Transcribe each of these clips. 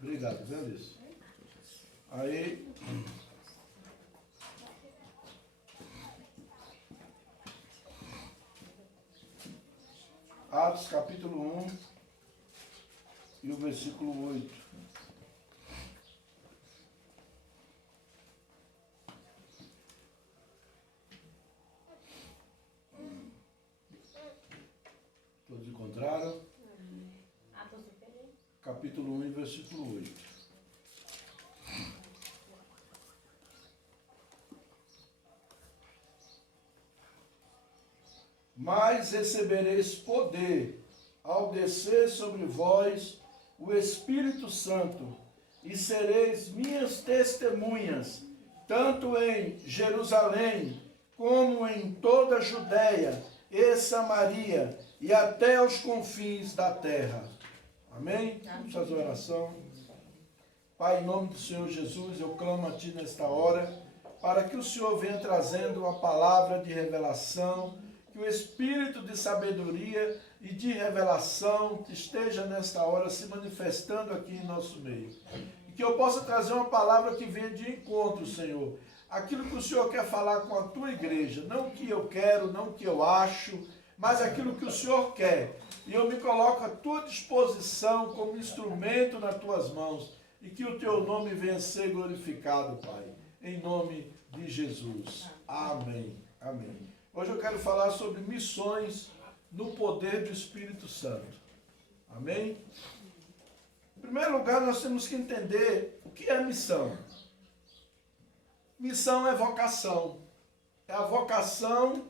Obrigado, vendo isso? Aí... Atos capítulo 1 e o versículo 8. Todos encontraram? Capítulo 1 e versículo 8. Mas recebereis poder ao descer sobre vós o Espírito Santo, e sereis minhas testemunhas, tanto em Jerusalém, como em toda a Judéia e Samaria, e até aos confins da terra. Amém? Vamos fazer oração. Pai, em nome do Senhor Jesus, eu clamo a Ti nesta hora, para que o Senhor venha trazendo uma palavra de revelação, que o Espírito de sabedoria e de revelação esteja nesta hora se manifestando aqui em nosso meio. E que eu possa trazer uma palavra que venha de encontro, Senhor. Aquilo que o Senhor quer falar com a Tua igreja. Não o que eu quero, não o que eu acho, mas aquilo que o Senhor quer. E eu me coloco à Tua disposição como instrumento nas Tuas mãos. E que o Teu nome venha ser glorificado, Pai. Em nome de Jesus. Amém. Amém. Hoje eu quero falar sobre missões no poder do Espírito Santo. Amém? Em primeiro lugar, nós temos que entender o que é missão. Missão é vocação. É a vocação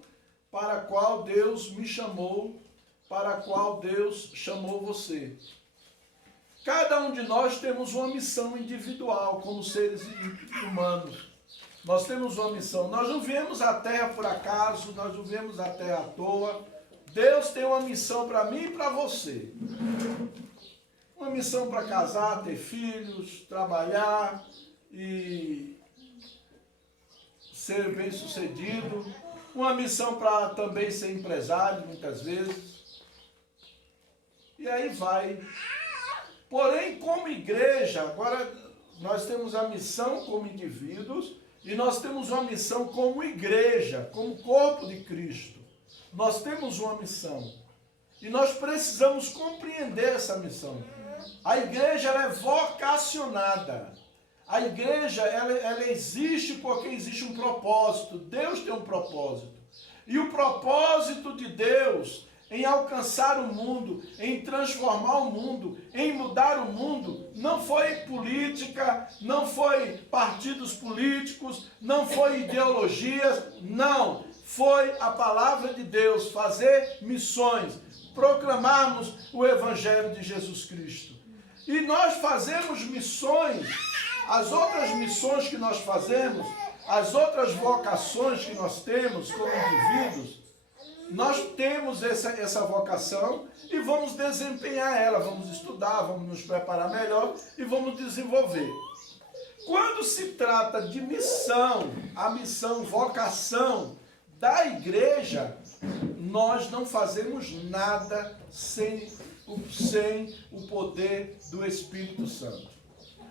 para a qual Deus me chamou, para a qual Deus chamou você. Cada um de nós temos uma missão individual como seres humanos. Nós temos uma missão. Nós não viemos à Terra por acaso, nós não viemos à Terra à toa. Deus tem uma missão para mim e para você. Uma missão para casar, ter filhos, trabalhar e ser bem-sucedido. Uma missão para também ser empresário, muitas vezes. E aí vai. Porém, como igreja, agora nós temos a missão como indivíduos e nós temos uma missão como igreja, como corpo de Cristo. Nós temos uma missão e nós precisamos compreender essa missão. A igreja ela é vocacionada. A igreja ela existe porque existe um propósito. Deus tem um propósito. E o propósito de Deus em alcançar o mundo, em transformar o mundo, em mudar o mundo, não foi política, não foi partidos políticos, não foi ideologias, não. Foi a palavra de Deus, fazer missões, proclamarmos o Evangelho de Jesus Cristo. E nós fazemos missões, as outras missões que nós fazemos, as outras vocações que nós temos como indivíduos, nós temos essa vocação e vamos desempenhar ela, vamos estudar, vamos nos preparar melhor e vamos desenvolver. Quando se trata de missão, a missão, vocação da igreja, nós não fazemos nada sem o poder do Espírito Santo.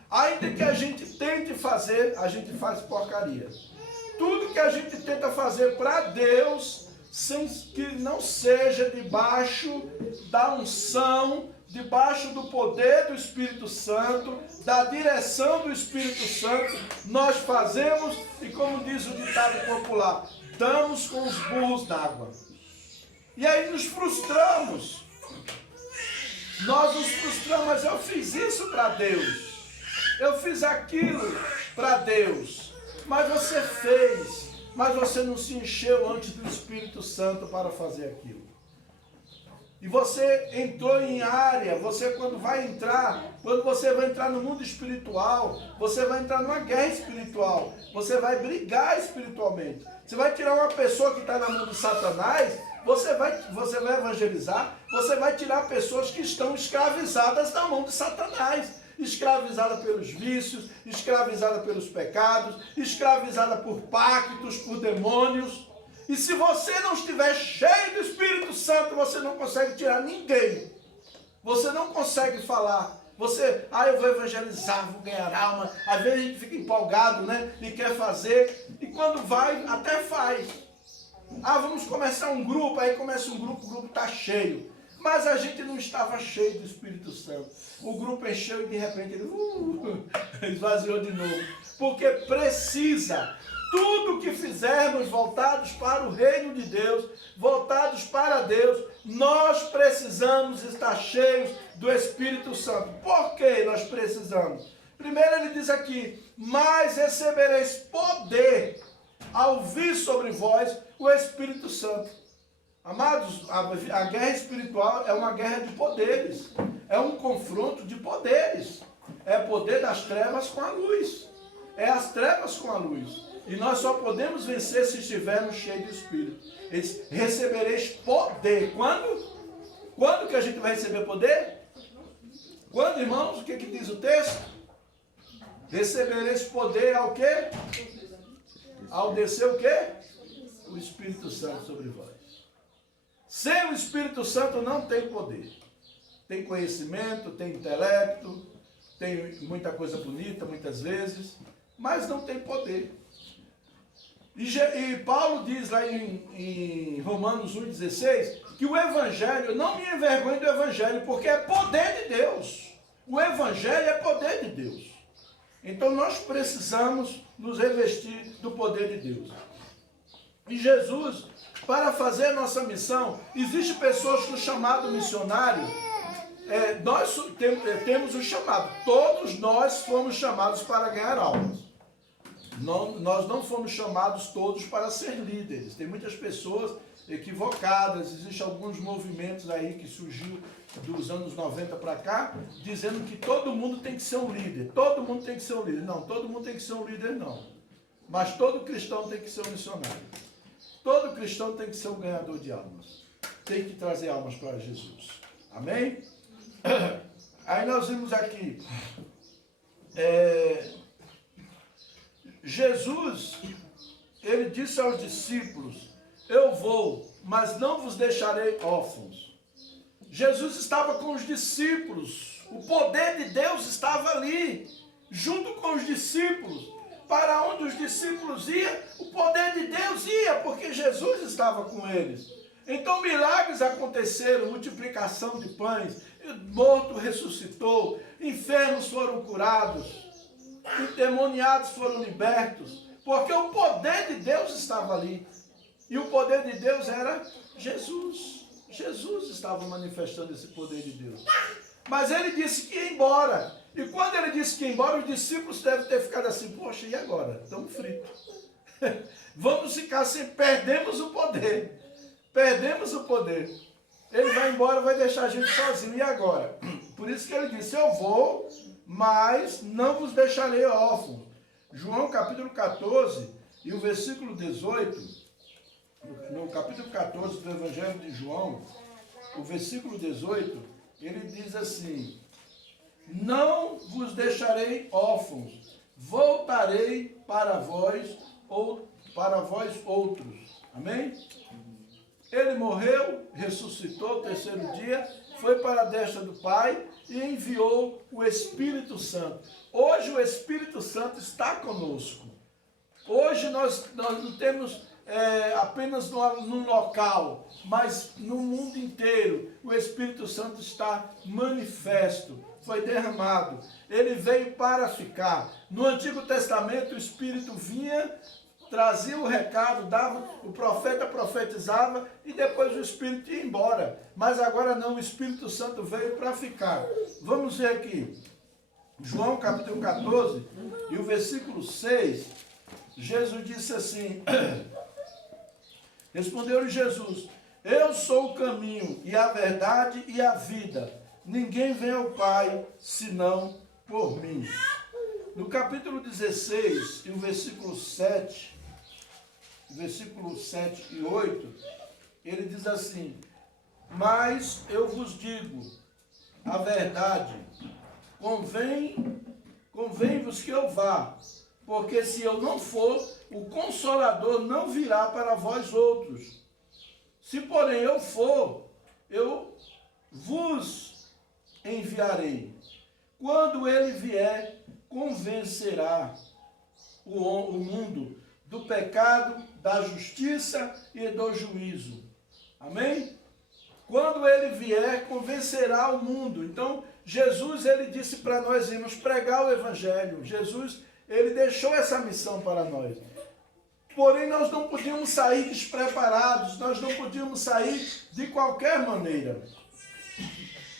Ainda que a gente tente fazer, a gente faz porcaria. Tudo que a gente tenta fazer para Deus, sem que não seja debaixo da unção, debaixo do poder do Espírito Santo, da direção do Espírito Santo, nós fazemos, e como diz o ditado popular, damos com os burros d'água. E aí nos frustramos. Nós nos frustramos, mas eu fiz isso para Deus. Eu fiz aquilo para Deus. Mas você fez. Mas você não se encheu antes do Espírito Santo para fazer aquilo. E você entrou em área, quando você vai entrar no mundo espiritual, você vai entrar numa guerra espiritual, você vai brigar espiritualmente. Você vai tirar uma pessoa que está na mão de Satanás, você vai evangelizar, você vai tirar pessoas que estão escravizadas na mão de Satanás. Escravizada pelos vícios, escravizada pelos pecados, escravizada por pactos, por demônios. E se você não estiver cheio do Espírito Santo, você não consegue tirar ninguém. Você não consegue falar Eu vou evangelizar, vou ganhar alma. Às vezes a gente fica empolgado, né? E quer fazer. E quando vai, até faz. Vamos começar um grupo. Aí começa um grupo, o grupo está cheio. Mas a gente não estava cheio do Espírito Santo. O grupo encheu e de repente ele esvaziou de novo. Porque precisa. Tudo que fizermos voltados para o reino de Deus, voltados para Deus, nós precisamos estar cheios do Espírito Santo. Por que nós precisamos? Primeiro ele diz aqui, mas recebereis poder ao vir sobre vós o Espírito Santo. Amados, a guerra espiritual é uma guerra de poderes, é um confronto de poderes. É poder das trevas com a luz, é as trevas com a luz. E nós só podemos vencer se estivermos cheios do Espírito. Eles recebereis poder. Quando? Quando que a gente vai receber poder? Quando, irmãos? O que diz o texto? Recebereis poder ao quê? Ao descer o quê? O Espírito Santo sobre vós. Sem o Espírito Santo não tem poder. Tem conhecimento, tem intelecto, tem muita coisa bonita muitas vezes, mas não tem poder. E Paulo diz lá em Romanos 1,16 que o Evangelho, não me envergonhe do Evangelho, porque é poder de Deus. O Evangelho é poder de Deus. Então nós precisamos nos revestir do poder de Deus. E Jesus, para fazer a nossa missão, existem pessoas no chamado missionário, nós temos o chamado, todos nós fomos chamados para ganhar almas. Nós não fomos chamados todos para ser líderes. Tem muitas pessoas equivocadas, existem alguns movimentos aí que surgiu dos anos 90 para cá, dizendo que todo mundo tem que ser um líder. Todo mundo tem que ser um líder. Não, todo mundo tem que ser um líder, não. Mas todo cristão tem que ser um missionário. Todo cristão tem que ser um ganhador de almas. Tem que trazer almas para Jesus. Amém? Aí nós vimos aqui... Jesus, ele disse aos discípulos, eu vou, mas não vos deixarei órfãos. Jesus estava com os discípulos, o poder de Deus estava ali, junto com os discípulos. Para onde os discípulos iam, o poder de Deus ia, porque Jesus estava com eles. Então milagres aconteceram, multiplicação de pães, morto ressuscitou, enfermos foram curados, endemoniados foram libertos, porque o poder de Deus estava ali. E o poder de Deus era Jesus. Jesus estava manifestando esse poder de Deus. Mas ele disse que ia embora. E quando ele disse que ia embora, os discípulos devem ter ficado assim, poxa, e agora? Estamos fritos. Vamos ficar assim, perdemos o poder. Perdemos o poder. Ele vai embora, vai deixar a gente sozinho. E agora? Por isso que ele disse, eu vou, mas não vos deixarei órfãos. João capítulo 14 e o versículo 18, no capítulo 14 do Evangelho de João, o versículo 18, ele diz assim, não vos deixarei órfãos, voltarei para vós outros. Amém? Ele morreu, ressuscitou o terceiro dia, foi para a destra do Pai e enviou o Espírito Santo. Hoje o Espírito Santo está conosco. Hoje nós não temos apenas num local, mas no mundo inteiro. O Espírito Santo está manifesto, foi derramado. Ele veio para ficar. No Antigo Testamento o Espírito vinha, trazia o recado, o profeta profetizava e depois o Espírito ia embora. Mas agora não, o Espírito Santo veio para ficar. Vamos ver aqui, João capítulo 14 e o versículo 6, Jesus disse assim, respondeu-lhe Jesus, eu sou o caminho e a verdade e a vida, ninguém vem ao Pai senão por mim. No capítulo 16 e o versículo 7 e 8, ele diz assim, mas eu vos digo a verdade, convém-vos que eu vá, porque se eu não for, o Consolador não virá para vós outros. Se porém eu for, eu vos enviarei. quando ele vier, convencerá o mundo do pecado, da justiça e do juízo. Amém? Quando ele vier, convencerá o mundo. Então, Jesus, ele disse para nós irmos pregar o evangelho. Jesus, ele deixou essa missão para nós. Porém, nós não podíamos sair despreparados, nós não podíamos sair de qualquer maneira.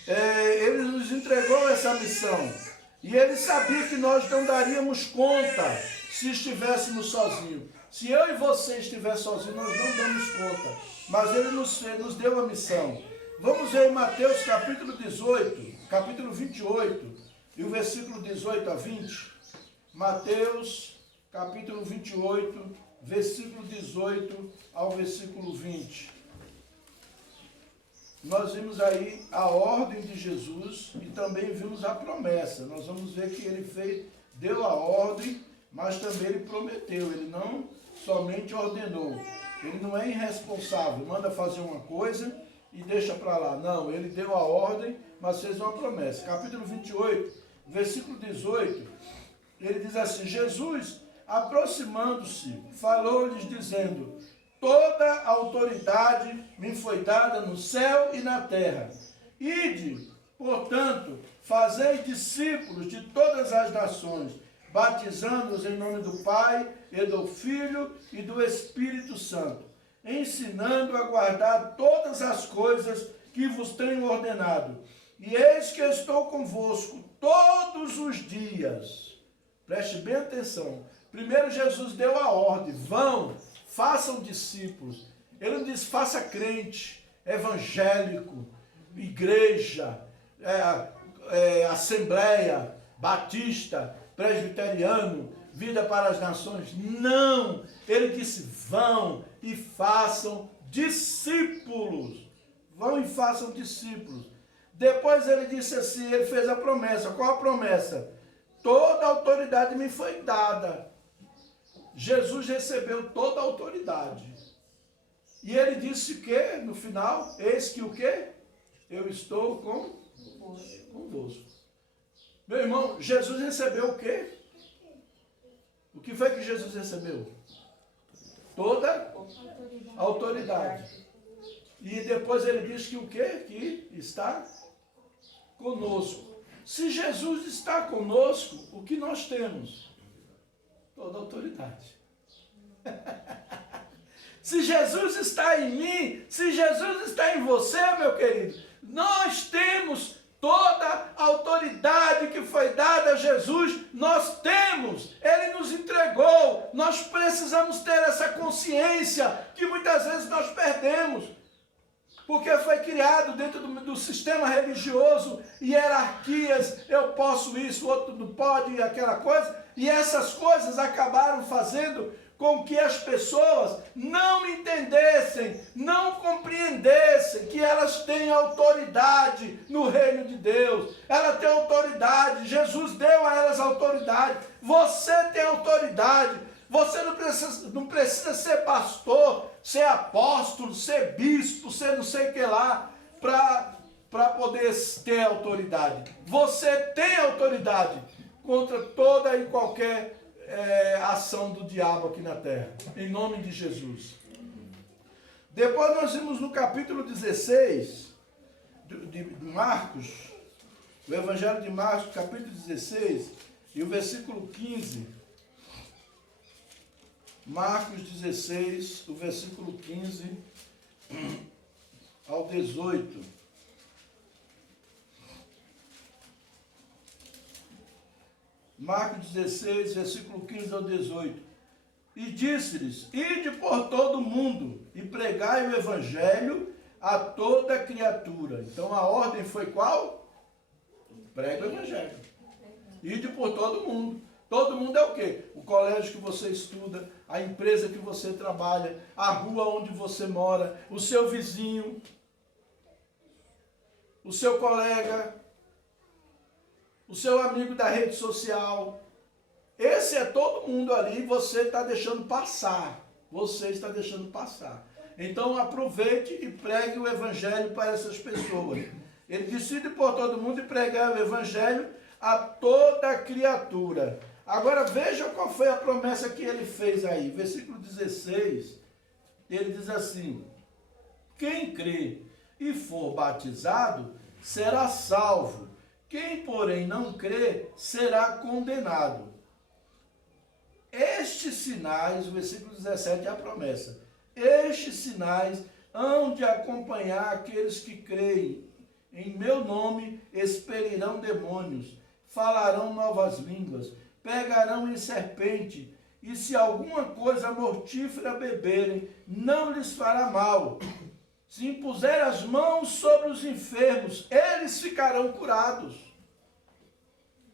Ele nos entregou essa missão. E ele sabia que nós não daríamos conta se estivéssemos sozinhos. Se eu e você estiver sozinhos, nós não damos conta. Mas ele nos deu a missão. Vamos ver em Mateus capítulo 18, capítulo 28, e o versículo 18 a 20. Mateus capítulo 28, versículo 18 ao versículo 20. Nós vimos aí a ordem de Jesus e também vimos a promessa. Nós vamos ver que ele deu a ordem, mas também ele prometeu. Ele não somente ordenou. Ele não é irresponsável, manda fazer uma coisa e deixa para lá. Não, ele deu a ordem, mas fez uma promessa. Capítulo 28, versículo 18, ele diz assim: Jesus, aproximando-se, falou-lhes dizendo: toda a autoridade me foi dada no céu e na terra. Ide, portanto, fazei discípulos de todas as nações, batizando-os em nome do Pai, e do Filho e do Espírito Santo, ensinando a guardar todas as coisas que vos tenho ordenado. E eis que estou convosco todos os dias. Preste bem atenção. Primeiro Jesus deu a ordem: vão, façam discípulos. Ele não diz faça crente, evangélico, igreja, assembleia, batista, presbiteriano, vida para as nações. Não! Ele disse: vão e façam discípulos. Vão e façam discípulos. Depois ele disse assim, ele fez a promessa. Qual a promessa? Toda a autoridade me foi dada. Jesus recebeu toda a autoridade. E ele disse que, no final, eis que o quê? Eu estou convosco. Meu irmão, Jesus recebeu o quê? O que foi que Jesus recebeu? Toda a autoridade. E depois ele diz que o quê? Que está conosco. Se Jesus está conosco, o que nós temos? Toda a autoridade. Se Jesus está em mim, se Jesus está em você, meu querido, nós temos toda a autoridade que foi dada a Jesus, nós temos, ele nos entregou. Nós precisamos ter essa consciência que muitas vezes nós perdemos, porque foi criado dentro do sistema religioso, hierarquias, eu posso isso, o outro não pode, e aquela coisa, e essas coisas acabaram fazendo com que as pessoas não entendessem, não compreendessem que elas têm autoridade no reino de Deus. Ela tem autoridade, Jesus deu a elas autoridade. Você tem autoridade. Você não precisa ser pastor, ser apóstolo, ser bispo, ser não sei o que lá, para poder ter autoridade. Você tem autoridade contra toda e qualquer ação do diabo aqui na terra, em nome de Jesus. Depois nós vimos no capítulo 16 de Marcos, o Evangelho de Marcos, capítulo 16, e o versículo 15. Marcos 16, o versículo 15 ao 18. Marcos 16, versículo 15 ao 18. E disse-lhes: ide por todo o mundo e pregai o evangelho a toda criatura. Então a ordem foi qual? Prega o evangelho. Ide por todo o mundo. Todo mundo é o quê? O colégio que você estuda, a empresa que você trabalha, a rua onde você mora, o seu vizinho, o seu colega, o seu amigo da rede social. Esse é todo mundo ali, você está deixando passar. Você está deixando passar. Então aproveite e pregue o evangelho para essas pessoas. Ele decide por todo mundo e pregar o evangelho a toda criatura. Agora veja qual foi a promessa que ele fez aí. Versículo 16, ele diz assim: quem crê e for batizado será salvo. Quem, porém, não crê será condenado. Estes sinais, o versículo 17 é a promessa. Estes sinais hão de acompanhar aqueles que creem. Em meu nome expelirão demônios, falarão novas línguas, pegarão em serpente, e se alguma coisa mortífera beberem, não lhes fará mal. Se impuser as mãos sobre os enfermos, eles ficarão curados.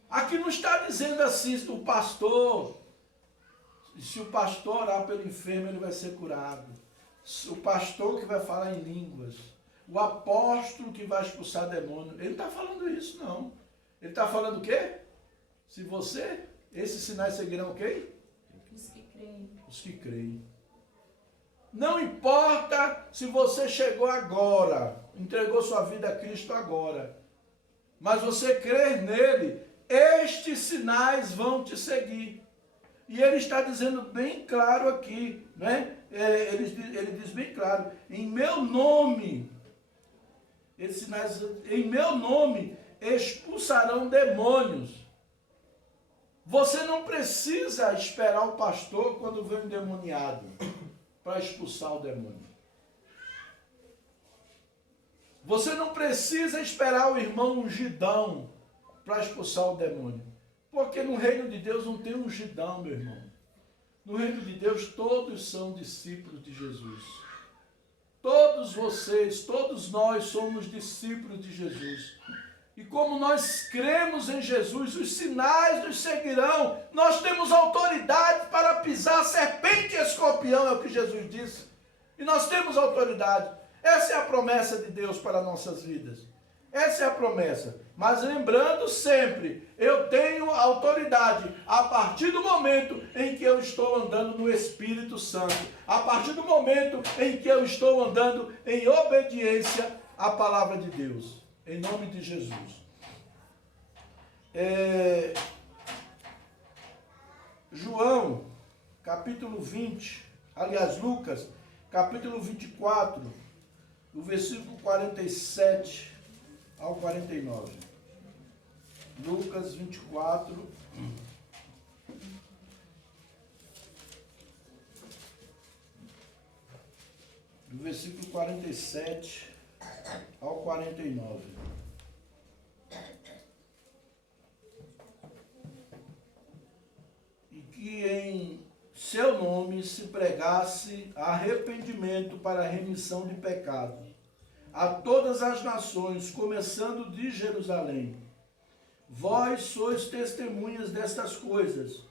Aqui não está dizendo assim, se o pastor orar pelo enfermo, ele vai ser curado. O pastor que vai falar em línguas. O apóstolo que vai expulsar demônio. Ele não está falando isso, não. Ele está falando o quê? Esses sinais seguirão quem? Os que creem. Os que creem. Não importa se você chegou agora, entregou sua vida a Cristo agora, mas você crer nele, estes sinais vão te seguir. E ele está dizendo bem claro aqui, né? Ele diz bem claro: em meu nome, esses sinais, em meu nome expulsarão demônios. Você não precisa esperar o pastor quando vem um endemoniado para expulsar o demônio. Você não precisa esperar o irmão ungidão para expulsar o demônio. Porque no reino de Deus não tem ungidão, meu irmão. No reino de Deus todos são discípulos de Jesus. Todos vocês, todos nós somos discípulos de Jesus. E como nós cremos em Jesus, os sinais nos seguirão. Nós temos autoridade para pisar serpente e escorpião, é o que Jesus disse. E nós temos autoridade. Essa é a promessa de Deus para nossas vidas. Essa é a promessa. Mas lembrando sempre, eu tenho autoridade a partir do momento em que eu estou andando no Espírito Santo. A partir do momento em que eu estou andando em obediência à palavra de Deus. Em nome de Jesus. João, capítulo 20, aliás, Lucas, capítulo 24, do versículo 47 ao 49. Lucas 24, do versículo 47 ao 49. E que em seu nome se pregasse arrependimento para a remissão de pecados a todas as nações, começando de Jerusalém. Vós sois testemunhas destas coisas.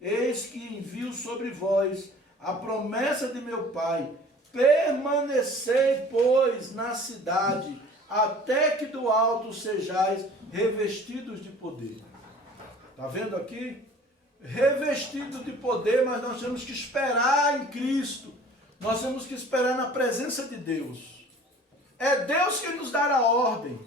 Eis que envio sobre vós a promessa de meu Pai. Permanecei, pois, na cidade, até que do alto sejais revestidos de poder. Está vendo aqui? Revestido de poder, mas nós temos que esperar em Cristo. Nós temos que esperar na presença de Deus. É Deus que nos dá a ordem.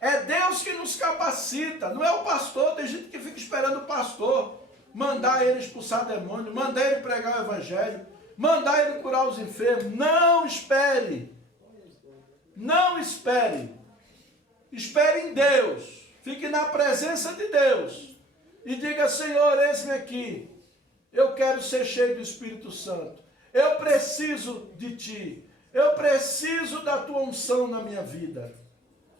É Deus que nos capacita. Não é o pastor. Tem gente que fica esperando o pastor mandar ele expulsar demônio, mandar ele pregar o evangelho, mandar ele curar os enfermos. Não espere. Não espere. Espere em Deus. Fique na presença de Deus. E diga: Senhor, eis-me aqui. Eu quero ser cheio do Espírito Santo. Eu preciso de Ti. Eu preciso da Tua unção na minha vida.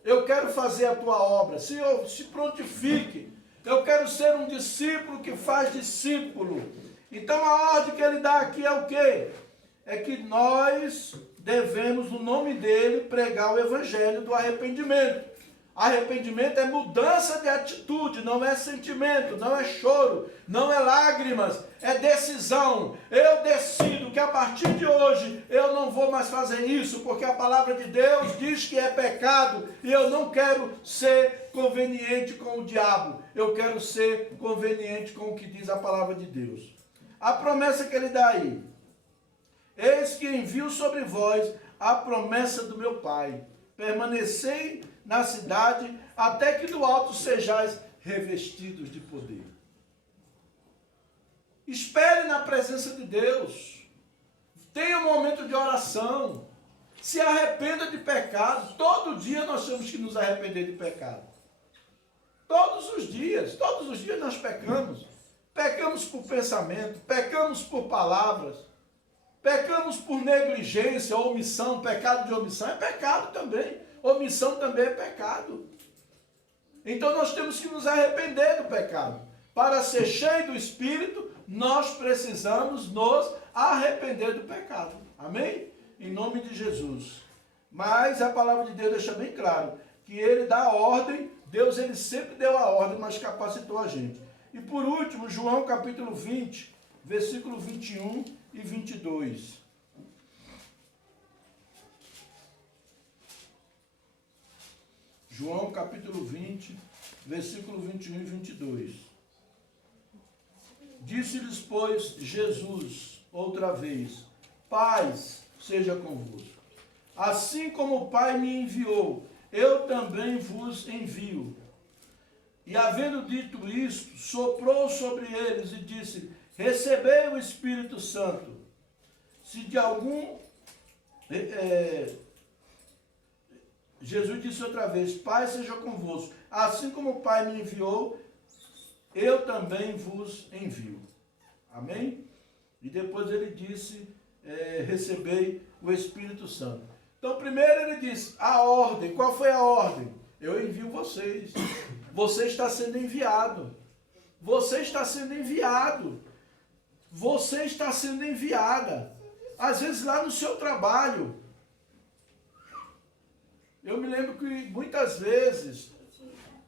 Eu quero fazer a Tua obra. Senhor, se prontifique. Eu quero ser um discípulo que faz discípulo. Então a ordem que ele dá aqui é o quê? É que nós devemos, no nome dele, pregar o evangelho do arrependimento. Arrependimento é mudança de atitude, não é sentimento, não é choro, não é lágrimas, é decisão. Eu decido que a partir de hoje eu não vou mais fazer isso, porque a palavra de Deus diz que é pecado e eu não quero ser conveniente com o diabo. Eu quero ser conveniente com o que diz a palavra de Deus. A promessa que ele dá aí: eis que envio sobre vós a promessa do meu Pai. Permanecei na cidade até que do alto sejais revestidos de poder. Espere na presença de Deus. Tenha um momento de oração. Se arrependa de pecado. Todo dia nós temos que nos arrepender de pecado. Todos os dias nós pecamos. Pecamos por pensamento, pecamos por palavras, pecamos por negligência, omissão. Pecado de omissão é pecado também. Omissão também é pecado. Então nós temos que nos arrepender do pecado. Para ser cheio do Espírito, nós precisamos nos arrepender do pecado. Amém? Em nome de Jesus. Mas a palavra de Deus deixa bem claro que ele dá a ordem. Deus, ele sempre deu a ordem, mas capacitou a gente. E por último, João capítulo 20, versículo 21 e 22. João capítulo 20, versículo 21 e 22. Disse-lhes, pois, Jesus, outra vez, paz seja convosco. Assim como o Pai me enviou, eu também vos envio. E havendo dito isto, soprou sobre eles e disse, recebei o Espírito Santo. Se de algum... Jesus disse outra vez, Pai seja convosco. Assim como o Pai me enviou, eu também vos envio. Amém? E depois ele disse, recebei o Espírito Santo. Então primeiro ele disse, a ordem. Qual foi a ordem? Eu envio vocês. Você está sendo enviado. Você está sendo enviado. Você está sendo enviada. Às vezes lá no seu trabalho. Eu me lembro que muitas vezes,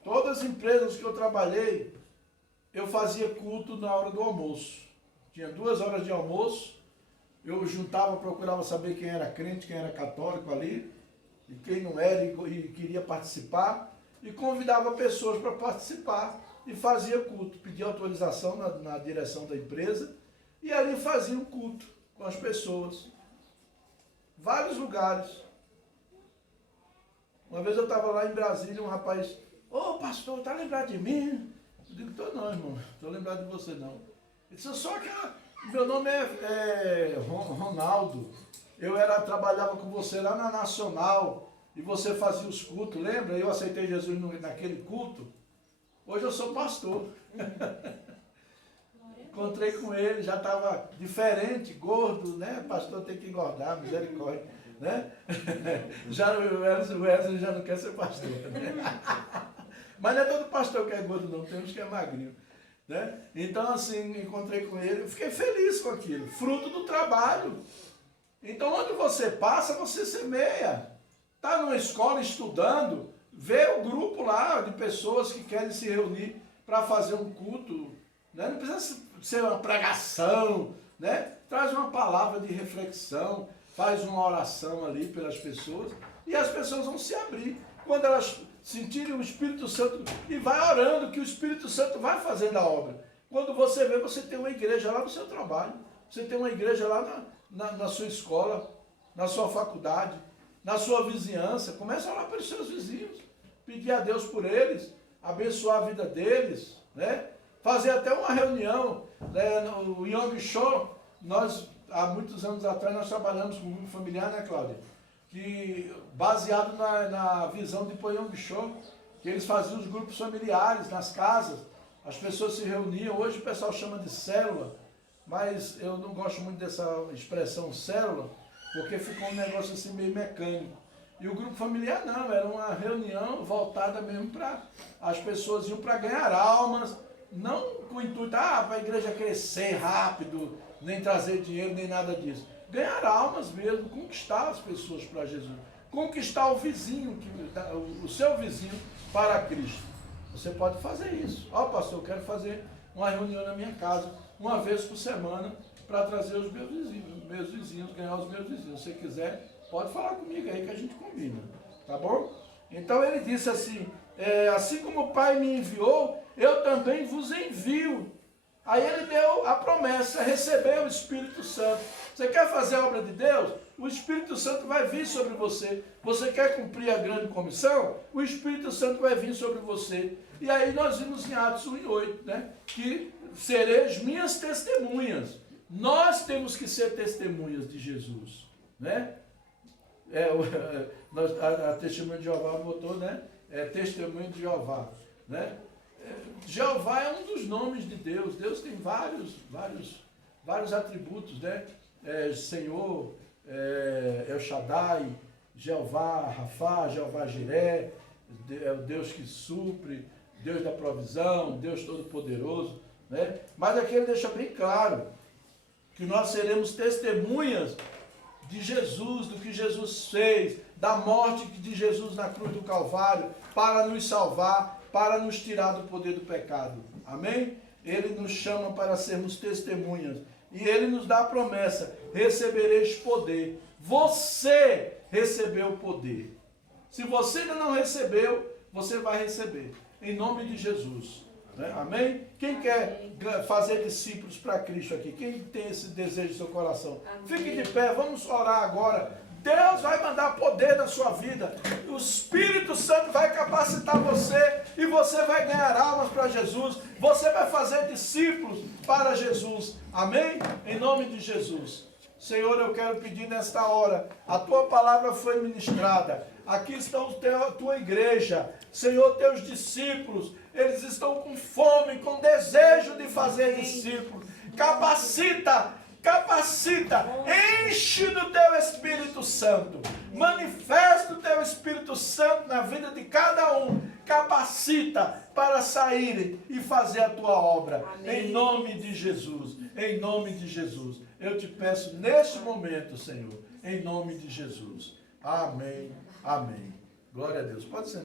todas as empresas que eu trabalhei, eu fazia culto na hora do almoço. Tinha 2 horas de almoço, eu juntava, procurava saber quem era crente, quem era católico ali, e quem não era e queria participar, e convidava pessoas para participar, e fazia culto. Pedia autorização na direção da empresa, e ali fazia um culto com as pessoas. Vários lugares. Uma vez eu estava lá em Brasília, um rapaz, ô pastor, tá lembrado de mim? Eu digo, tô não, irmão, tô lembrado de você não. Ele disse, só que meu nome é Ronaldo, eu trabalhava com você lá na Nacional, e você fazia os cultos, lembra? Eu aceitei Jesus naquele culto. Hoje eu sou pastor. Encontrei com ele, já estava diferente, gordo, né? Pastor tem que engordar, misericórdia, né? Já o Wesley já não quer ser pastor, né? Mas não é todo pastor que é gordo não, tem uns que é magrinho, né? Então assim, encontrei com ele, eu fiquei feliz com aquilo, fruto do trabalho. Então onde você passa, você semeia. Está numa escola estudando, vê o grupo lá de pessoas que querem se reunir para fazer um culto, né? Não precisa ser uma pregação, né? Traz uma palavra de reflexão, faz uma oração ali pelas pessoas e as pessoas vão se abrir. Quando elas sentirem o Espírito Santo, e vai orando que o Espírito Santo vai fazendo a obra. Quando você vê, você tem uma igreja lá no seu trabalho, você tem uma igreja lá na sua escola, na sua faculdade, na sua vizinhança. Começa a orar pelos seus vizinhos, pedir a Deus por eles, abençoar a vida deles, né? Fazer até uma reunião, né? No Yong Show, nós, há muitos anos atrás, nós trabalhamos com um grupo familiar, né, Cláudia? Que, baseado na visão de Yong Show, que eles faziam os grupos familiares nas casas, as pessoas se reuniam, hoje o pessoal chama de célula, mas eu não gosto muito dessa expressão célula, porque ficou um negócio assim meio mecânico. E o grupo familiar não, era uma reunião voltada mesmo para as pessoas iam para ganhar almas, não com o intuito, para a igreja crescer rápido, nem trazer dinheiro, nem nada disso. Ganhar almas mesmo, conquistar as pessoas para Jesus, conquistar o vizinho, o seu vizinho para Cristo. Você pode fazer isso. Ó, pastor, eu quero fazer uma reunião na minha casa, uma vez por semana, para trazer os meus vizinhos, ganhar os meus vizinhos. Se você quiser, pode falar comigo aí que a gente combina, tá bom? Então ele disse assim, assim como o Pai me enviou, eu também vos envio. Aí ele deu a promessa, receber o Espírito Santo. Você quer fazer a obra de Deus? o Espírito Santo vai vir sobre você. Você quer cumprir a grande comissão? O Espírito Santo vai vir sobre você. E aí nós vimos em Atos 1:8, né? Que sereis minhas testemunhas. Nós temos que ser testemunhas de Jesus, né? A testemunha de Jeová botou, né? Testemunha de Jeová, né? Jeová é um dos nomes de Deus. Deus tem vários atributos, né? Senhor, El Shaddai, Jeová Rafá, Jeová Jiré, é o Deus que supre, Deus da provisão, Deus Todo-Poderoso, né? Mas aqui ele deixa bem claro que nós seremos testemunhas de Jesus, do que Jesus fez, da morte de Jesus na cruz do Calvário, para nos salvar, para nos tirar do poder do pecado. Amém? Ele nos chama para sermos testemunhas. E ele nos dá a promessa: recebereis poder. Você recebeu o poder. Se você ainda não recebeu, você vai receber. Em nome de Jesus. Né? Amém? Quem quer fazer discípulos para Cristo aqui? Quem tem esse desejo no seu coração? Amém. Fique de pé, vamos orar agora. Deus vai mandar poder na sua vida. O Espírito Santo vai capacitar você e você vai ganhar almas para Jesus. Você vai fazer discípulos para Jesus. Amém? Em nome de Jesus. Senhor, eu quero pedir nesta hora, a tua palavra foi ministrada. Aqui estão a tua igreja. Senhor, teus discípulos, eles estão com fome, com desejo de fazer discípulos. Capacita, enche do teu Espírito Santo, manifesta o teu Espírito Santo na vida de cada um, capacita para saírem e fazer a tua obra. Amém. Em nome de Jesus, em nome de Jesus, eu te peço neste momento, Senhor, em nome de Jesus, amém, amém, glória a Deus. Pode ser.